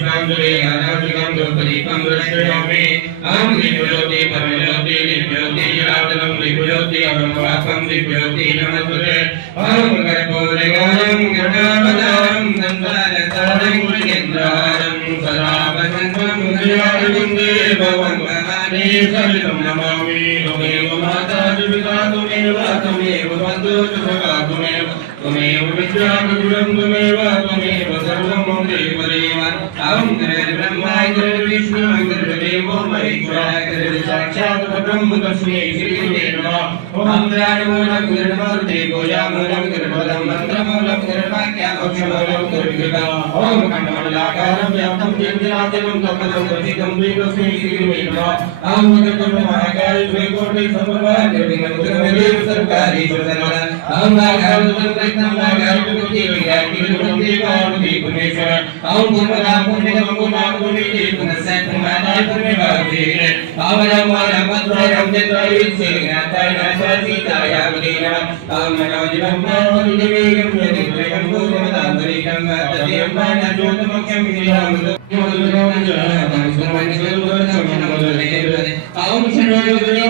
प्रांजलि आराधिकं द्रौपदीकं दर्शयामि अहं दिव्योति परमज्योति दिव्योति जलातलं दिव्योति अहं दिव्योति नमस्ते अहं कर्पूरगौरं गणापदां दन्तारसारं केन्द्रारं सदा वसन्तं हृदयारविन्दे भवं महाने सलिलं नमामि त्वमेव माता पिता त्वमेव बन्धु सखा त्वमेव विद्या गुरुं त्वमेव सर्वं मम देवदेव अहं ब्रह्मा विष्णु गुरुदेवो महेश्वरः साक्षात् ब्रह्म तस्मै श्री नमः ओम ध्यानमूलं गुरुर्देवो यामूलं गुरुपदं मन्त्रमूलं गुरुवाक्यमक्षरमूलं गुरुकृपा ओम खण्डमण्डलाकारं व्याप्तं चन्द्राचलं तपनं प्रथितं तस्मै श्री नमः अहं महाकाय श्रीकोटि समर्पयामि निर्विघ्नं सर्वकार्येषु सर्वदा अहं नागारुतं कृष्णं नागारुति विद्यार्थी गुरुवन्दे पार्वती परमेश्वर अहं पुण्यनाम पुण्यनामपुण्यते पुनस्सत्पुण्यनाय पुण्यवादे अवरं वरपत्रं चन्द्रयुत्से ज्ञाताय नाशासीताय वदेन अहं मनोजिवं मामोदिवेगं यदित्रयं भूतमदान्तरिकं तदेवं मानजोतमख्यं विहामो अहं शरणोदये